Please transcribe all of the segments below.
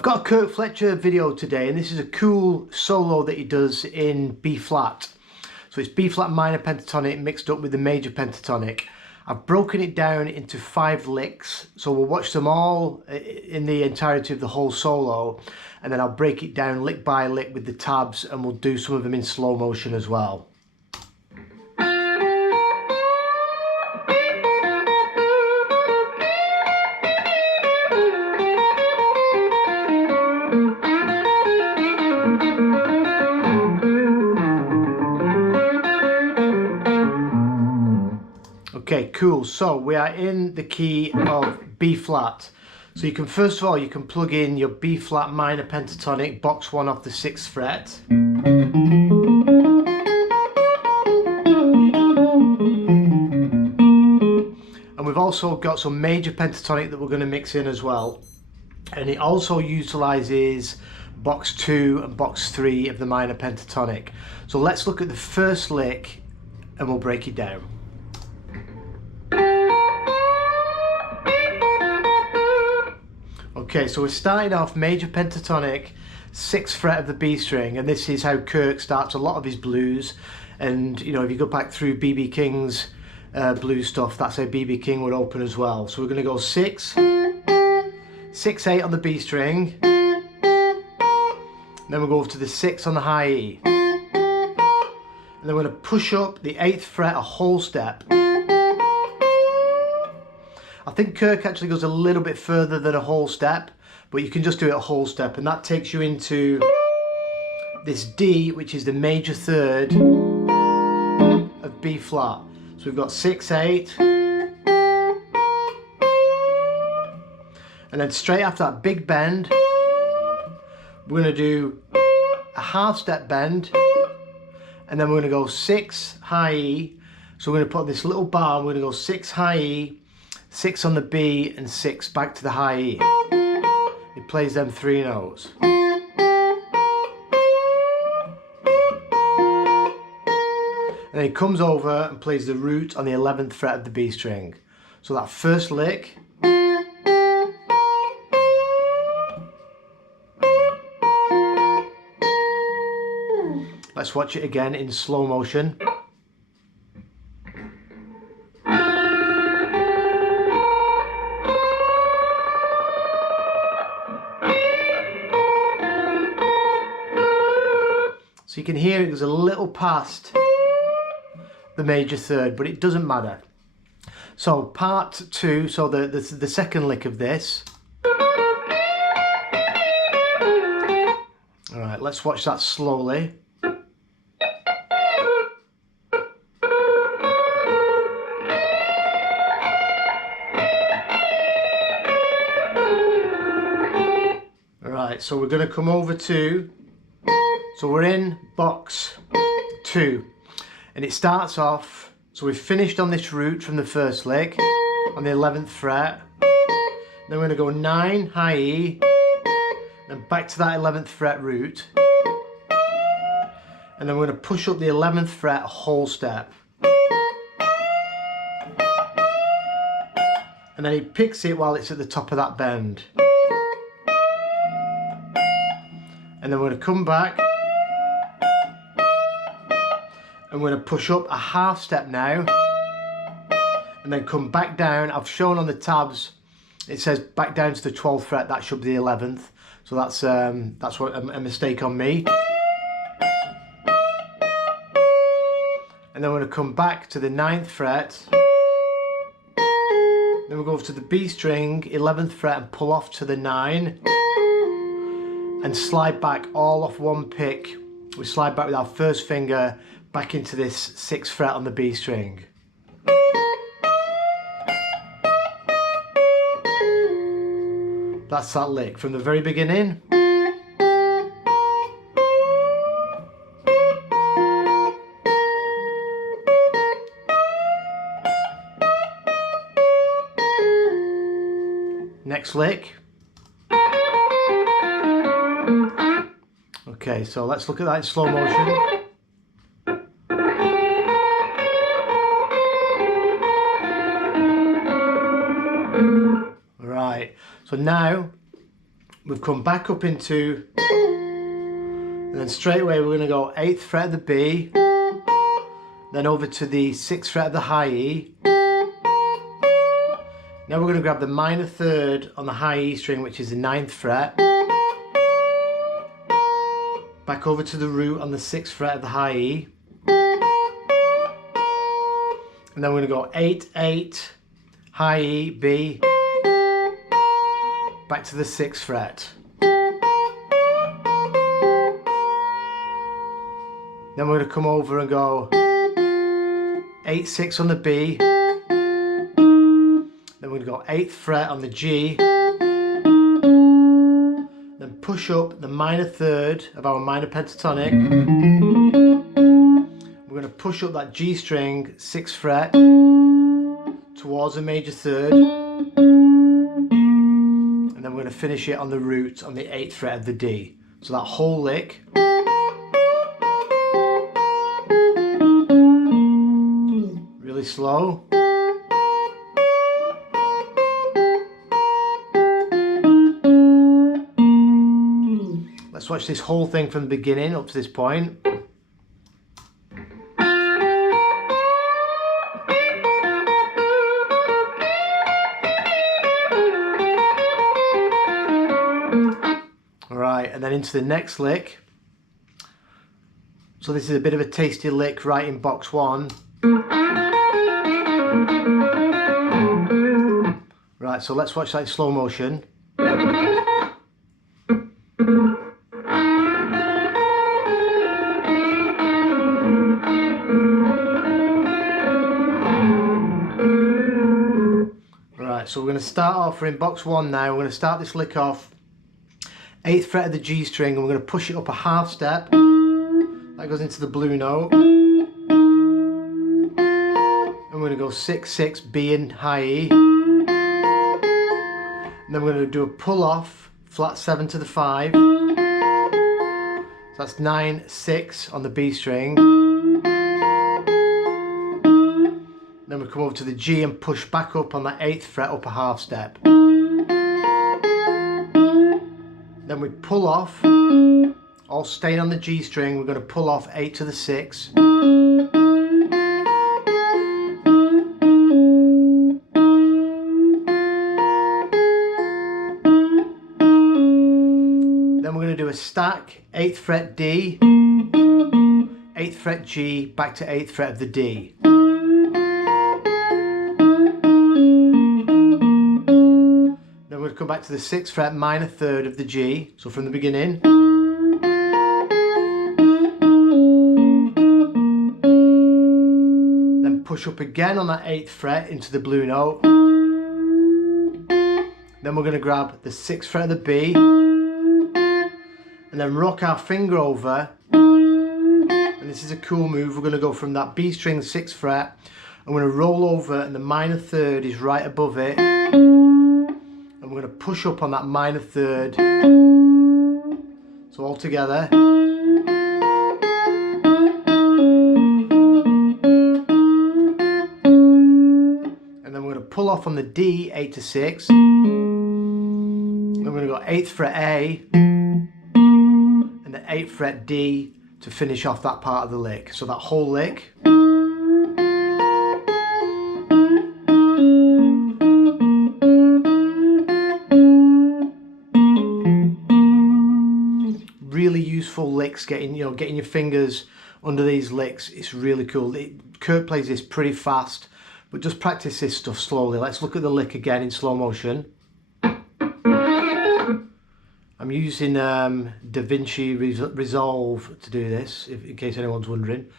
I've got a Kirk Fletcher video today, and this is a cool solo that he does in B flat. So it's B flat minor pentatonic mixed up with the major pentatonic. I've broken it down into 5 licks, so we'll watch them all in the entirety of the whole solo, and then I'll break it down lick by lick with the tabs, and we'll do some of them in slow motion as well. Okay, cool. So we are in the key of B flat. So you can, first of all, you can plug in your B flat minor pentatonic, box 1 off the 6th fret. And we've also got some major pentatonic that we're going to mix in as well. And it also utilizes box 2 and box 3 of the minor pentatonic. So let's look at the first lick and we'll break it down. Okay, so we're starting off major pentatonic, 6th fret of the B string, and this is how Kirk starts a lot of his blues. And you know, if you go back through B.B. King's blues stuff, that's how B.B. King would open as well. So we're going to go 6, 6, 8 on the B string, then we'll go over to the 6 on the high E, and then we're going to push up the 8th fret a whole step. I think Kirk actually goes a little bit further than a whole step, but you can just do it a whole step, and that takes you into this D, which is the major third of B flat. So we've got 6, 8, and then straight after that big bend, we're going to do a half step bend, and then we're going to go 6 high E. So we're going to put this little bar, and we're going to go 6 high E, 6 on the B, and 6 back to the high E. It plays them 3 notes. And he comes over and plays the root on the 11th fret of the B string. So that first lick, let's watch it again in slow motion. So you can hear it goes a little past the major third, but it doesn't matter. So part 2, so the second lick of this. All right, let's watch that slowly. All right, so we're going to come over to, so we're in box 2, and it starts off, so we've finished on this root from the first lick on the 11th fret, then we're going to go 9 high E, then back to that 11th fret root, and then we're going to push up the 11th fret a whole step, and then he picks it while it's at the top of that bend, and then we're going to come back, and we're going to push up a half step now, and then come back down. I've shown on the tabs, it says back down to the 12th fret, that should be the 11th, so that's what a mistake on me. And then we're going to come back to the 9th fret, then we'll go over to the B string, 11th fret, and pull off to the 9, and slide back all off one pick. We slide back with our first finger back into this 6th fret on the B string. That's that lick from the very beginning. Next lick. Okay, so let's look at that in slow motion. Right, so now We've come back up into, and then straight away we're going to go 8th fret of the B, then over to the 6th fret of the high E. Now we're going to grab the minor third on the high E string, which is the 9th fret, back over to the root on the 6th fret of the high E, and then we're going to go 8, 8, high E, B, back to the 6th fret. Then we're going to come over and go 8, 6 on the B, then we're going to go 8th fret on the G, then push up the minor third of our minor pentatonic. We're going to push up that G string 6th fret towards the major third, and then we're going to finish it on the root on the 8th fret of the D. So that whole lick. Really slow. Let's watch this whole thing from the beginning up to this point. Alright, and then into the next lick. So this is a bit of a tasty lick right in box 1. Right, so let's watch that in slow motion. Right, so we're going to start off, we're in box 1 now, we're going to start this lick off 8th fret of the G string, and we're going to push it up a half step. That goes into the blue note. And we're going to go 6, 6, B in high E. And then we're going to do a pull off, flat 7 to the 5. So that's 9, 6 on the B string. Then we come over to the G and push back up on that 8th fret up a half step. Then we pull off, all staying on the G string, we're going to pull off 8 to the 6. Then we're going to do a stack, 8th fret D, 8th fret G, back to 8th fret of the D. Then we're going to come back to the 6th fret minor third of the G, so from the beginning. Then push up again on that 8th fret into the blue note. Then we're going to grab the 6th fret of the B, and then rock our finger over, and this is a cool move. We're going to go from that B string 6th fret, I'm going to roll over and the minor third is right above it, and we're going to push up on that minor third, so all together. And then we're going to pull off on the D, 8 to 6, then we're going to go 8th fret A, and the 8th fret D to finish off that part of the lick. So that whole lick. Really useful licks, getting your fingers under these licks. It's really cool. Kirk plays this pretty fast, but just practice this stuff slowly. Let's look at the lick again in slow motion. I'm using DaVinci Resolve to do this, in case anyone's wondering.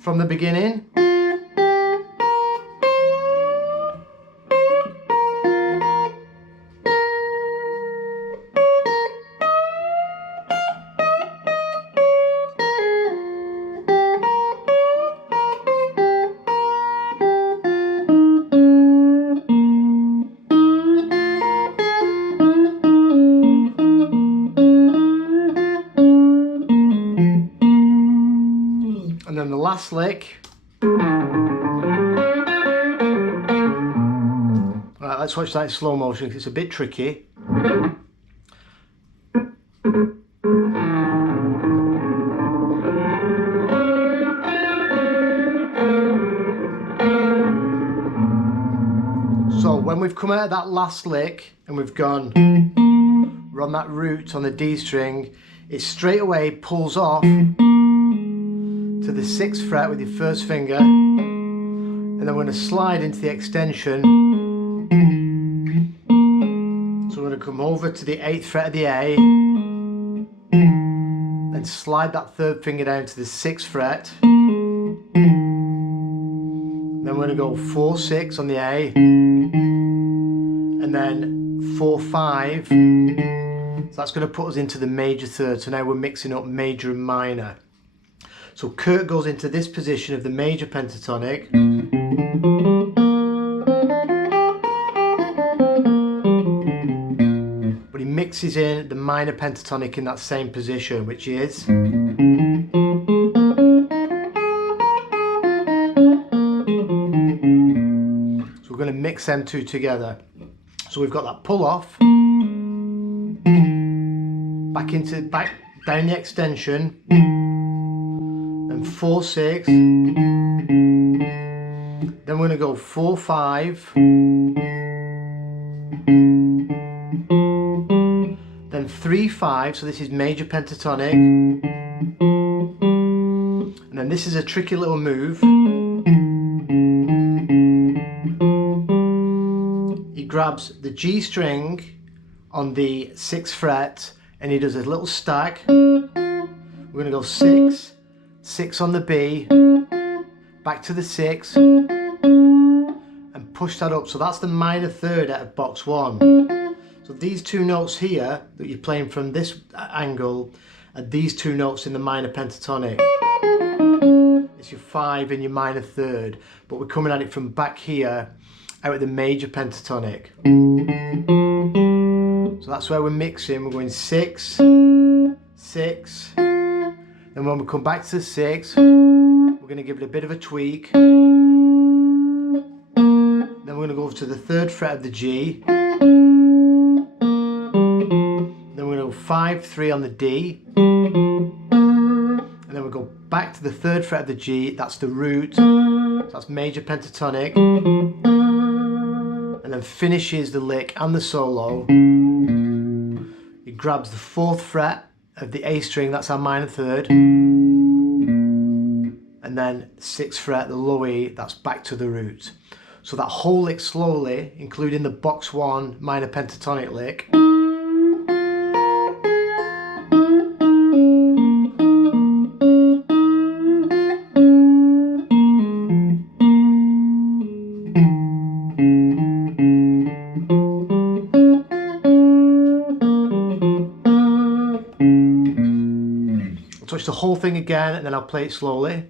From the beginning. last lick. Right, let's watch that in slow motion because it's a bit tricky. So when we've come out of that last lick and we're on that root on the D string, it straight away pulls off to the 6th fret with your first finger, and then we're going to slide into the extension. So we're going to come over to the 8th fret of the A, then slide that 3rd finger down to the 6th fret. Then we're going to go 4, 6 on the A, and then 4, 5. So that's going to put us into the major third. So now we're mixing up major and minor. So Kirk goes into this position of the major pentatonic. But he mixes in the minor pentatonic in that same position, which is... We're going to mix them two together. So we've got that pull off, back down the extension, and 4, 6. Then we're going to go 4, 5. Then 3, 5. So this is major pentatonic. And then this is a tricky little move. He grabs the G string on the 6th fret and he does a little stack. We're going to go 6, 6 on the B, back to the 6, and push that up. So that's the minor third out of box 1. So these two notes here that you're playing from this angle are these two notes in the minor pentatonic. It's your 5 and your minor third, but we're coming at it from back here out of the major pentatonic. So that's where we're mixing. We're going 6, 6. Then when we come back to the 6, we're going to give it a bit of a tweak. Then we're going to go over to the 3rd fret of the G. Then we're going to go 5, 3 on the D. And then we'll go back to the 3rd fret of the G. That's the root. So that's major pentatonic. And then finishes the lick and the solo. He grabs the 4th fret of the A string, that's our minor third, and then 6th fret, the low E, that's back to the root. So that whole lick slowly, including the box 1 minor pentatonic lick. Touch the whole thing again and then I'll play it slowly.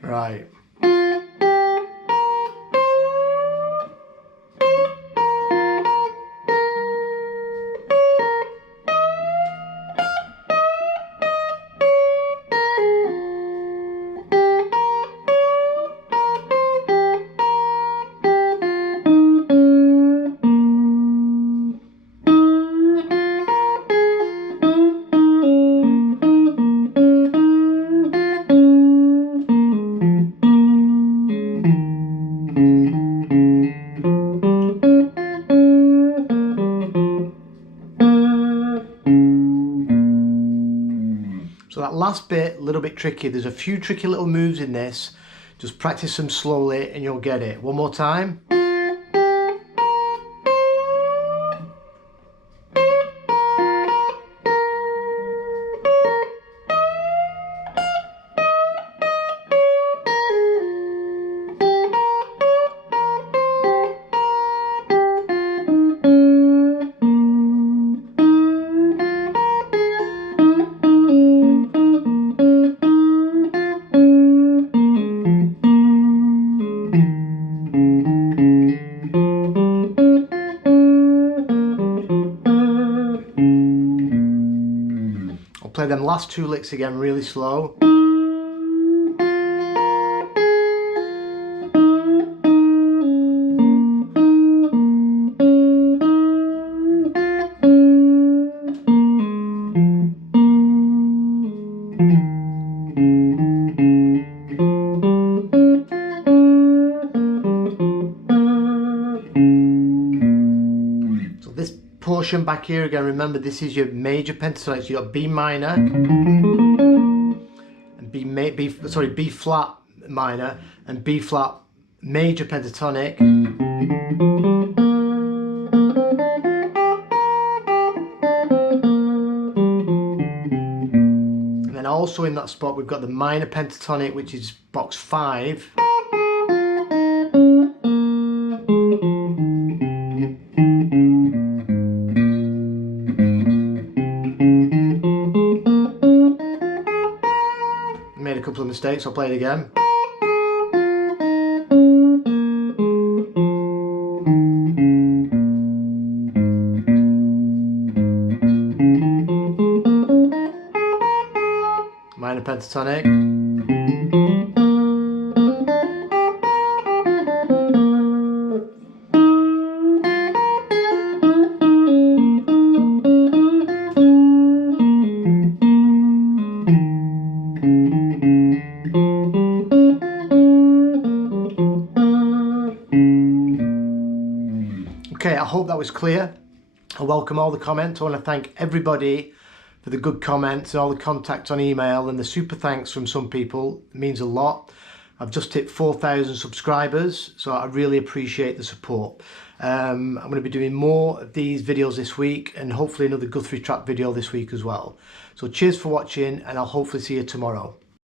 Right. So that last bit, a little bit tricky. There's a few tricky little moves in this. Just practice them slowly and you'll get it. One more time. them last two licks again really slow. This portion back here again, remember this is your major pentatonic. So you got B minor and B flat minor and B flat major pentatonic. And then also in that spot we've got the minor pentatonic, which is box 5. Made a couple of mistakes, I'll play it again. Minor pentatonic. Okay, I hope that was clear. I welcome all the comments. I want to thank everybody for the good comments and all the contacts on email and the super thanks from some people. It means a lot. I've just hit 4,000 subscribers, so I really appreciate the support. I'm going to be doing more of these videos this week and hopefully another Guthrie track video this week as well. So cheers for watching, and I'll hopefully see you tomorrow.